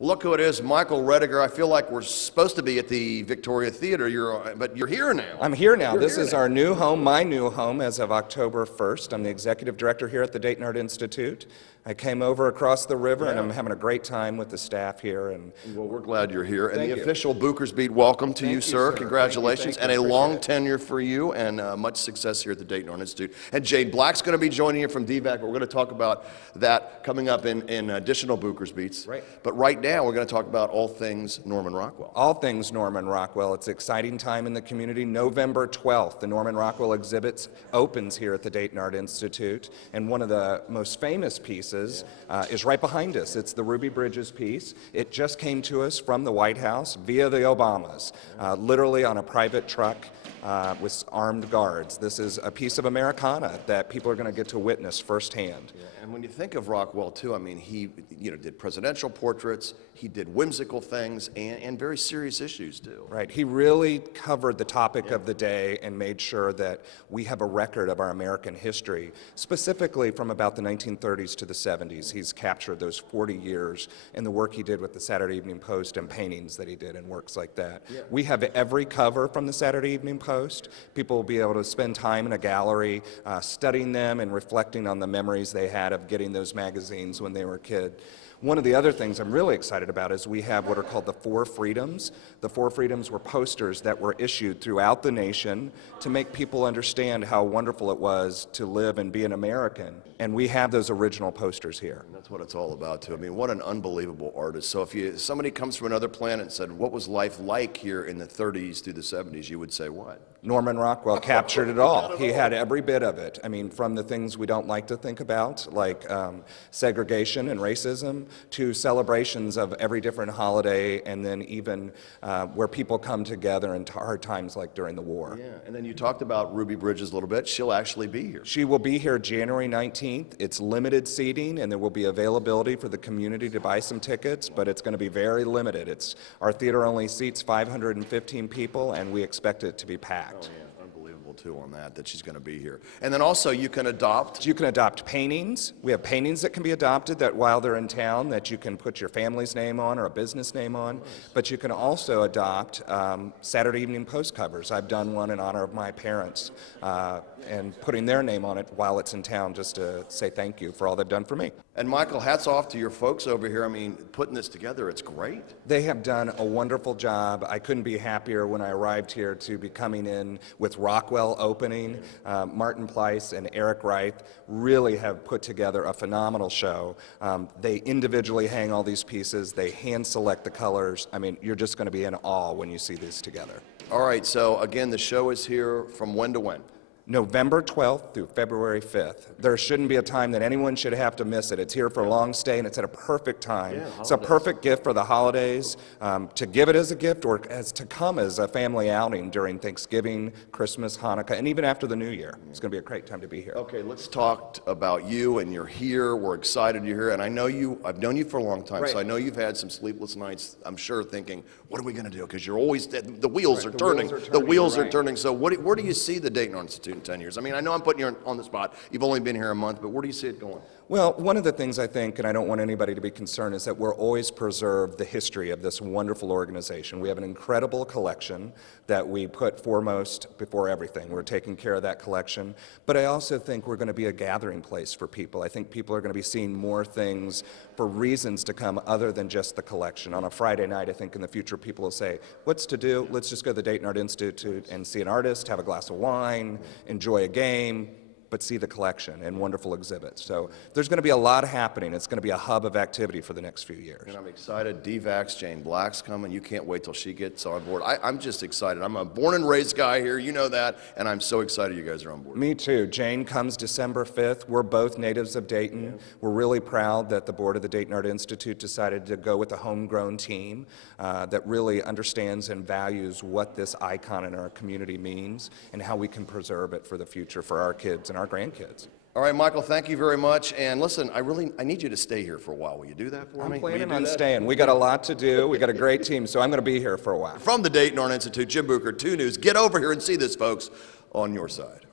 Look who it is, Michael Rediger. I feel like we're supposed to be at the Victoria Theater, but you're here now. I'm here now. This is our new home, my new home as of October 1st. I'm the executive director here at the Dayton Art Institute. I came over across the river, and I'm having a great time with the staff here. And well, we're glad you're here. And Thank the you. official Booker's Beat welcome to you, sir. Congratulations, Thank you. and a long tenure for you, and much success here at the Dayton Art Institute. And Jade Black's going to be joining you from DVAC. We're going to talk about that coming up in additional Booker's Beats. Right. But right now, we're going to talk about all things Norman Rockwell. All things Norman Rockwell. It's an exciting time in the community. November 12th, the Norman Rockwell exhibit opens here at the Dayton Art Institute, and one of the most famous pieces is right behind us. It's the Ruby Bridges piece. It just came to us from the White House via the Obamas, literally on a private truck with armed guards. This is a piece of Americana that people are going to get to witness firsthand. Yeah, and when you think of Rockwell, too, I mean, he did presidential portraits, he did whimsical things, and very serious issues, too. Right. He really covered the topic of the day and made sure that we have a record of our American history, specifically from about the 1930s to the 70s. He's captured those 40 years in the work he did with the Saturday Evening Post and paintings that he did and works like that. Yeah. We have every cover from the Saturday Evening Post. People will be able to spend time in a gallery studying them and reflecting on the memories they had of getting those magazines when they were a kid. One of the other things I'm really excited about is we have what are called the Four Freedoms. The Four Freedoms were posters that were issued throughout the nation to make people understand how wonderful it was to live and be an American. And we have those original posters here. And that's what it's all about, too. I mean, what an unbelievable artist. So if somebody comes from another planet and said, what was life like here in the 30s through the 70s, you would say what? Norman Rockwell captured it all. He had every bit of it. I mean, from the things we don't like to think about, like segregation and racism, to celebrations of every different holiday, and then even where people come together in hard times like during the war. Yeah, and then you talked about Ruby Bridges a little bit. She'll actually be here. She will be here January 19th. It's limited seating, and there will be availability for the community to buy some tickets, but it's going to be very limited. Our theater only seats 515 people, and we expect it to be packed. Oh, yeah. Unbelievable, too, on that she's going to be here. And then also you can adopt. You can adopt paintings. We have paintings that can be adopted that while they're in town that you can put your family's name on or a business name on. Nice. But you can also adopt Saturday Evening Post covers. I've done one in honor of my parents and putting their name on it while it's in town just to say thank you for all they've done for me. And Michael, hats off to your folks over here. I mean, putting this together, it's great. They have done a wonderful job. I couldn't be happier when I arrived here to be coming in with Rockwell opening. Martin Pleiss and Eric Reith really have put together a phenomenal show. They individually hang all these pieces. They hand select the colors. I mean, you're just going to be in awe when you see these together. All right, so again, the show is here from when to when? November 12th through February 5th. There shouldn't be a time that anyone should have to miss it. It's here for a long stay, and it's at a perfect time. Yeah, it's a perfect gift for the holidays, to give it as a gift or as to come as a family outing during Thanksgiving, Christmas, Hanukkah, and even after the New Year. It's going to be a great time to be here. Okay, let's talk about you, and you're here. We're excited you're here, and I've known you for a long time, right. So I know you've had some sleepless nights, I'm sure, thinking, what are we going to do? Because you're always, the wheels are turning. The wheels are turning. So where do you see the Dayton Art Institute in 10 years? I mean, I know I'm putting you on the spot. You've only been here a month, but where do you see it going? Well, one of the things I think, and I don't want anybody to be concerned, is that we're always preserve the history of this wonderful organization. We have an incredible collection that we put foremost before everything. We're taking care of that collection. But I also think we're going to be a gathering place for people. I think people are going to be seeing more things for reasons to come other than just the collection. On a Friday night, I think in the future people will say, what's to do? Let's just go to the Dayton Art Institute and see an artist, have a glass of wine, enjoy a game, but see the collection and wonderful exhibits. So there's going to be a lot happening. It's going to be a hub of activity for the next few years. And I'm excited. DVAC's Jane Black's coming. You can't wait till she gets on board. I'm just excited. I'm a born and raised guy here. You know that. And I'm so excited you guys are on board. Me too. Jane comes December 5th. We're both natives of Dayton. Yeah. We're really proud that the board of the Dayton Art Institute decided to go with a homegrown team that really understands and values what this icon in our community means and how we can preserve it for the future for our kids and our grandkids. All right, Michael, thank you very much. And listen, I need you to stay here for a while. Will you do that for me? I'm planning on staying. We got a lot to do. We got a great team, so I'm going to be here for a while. From the Dayton Art Institute, Jim Booker, 2 News. Get over here and see this, folks, on your side.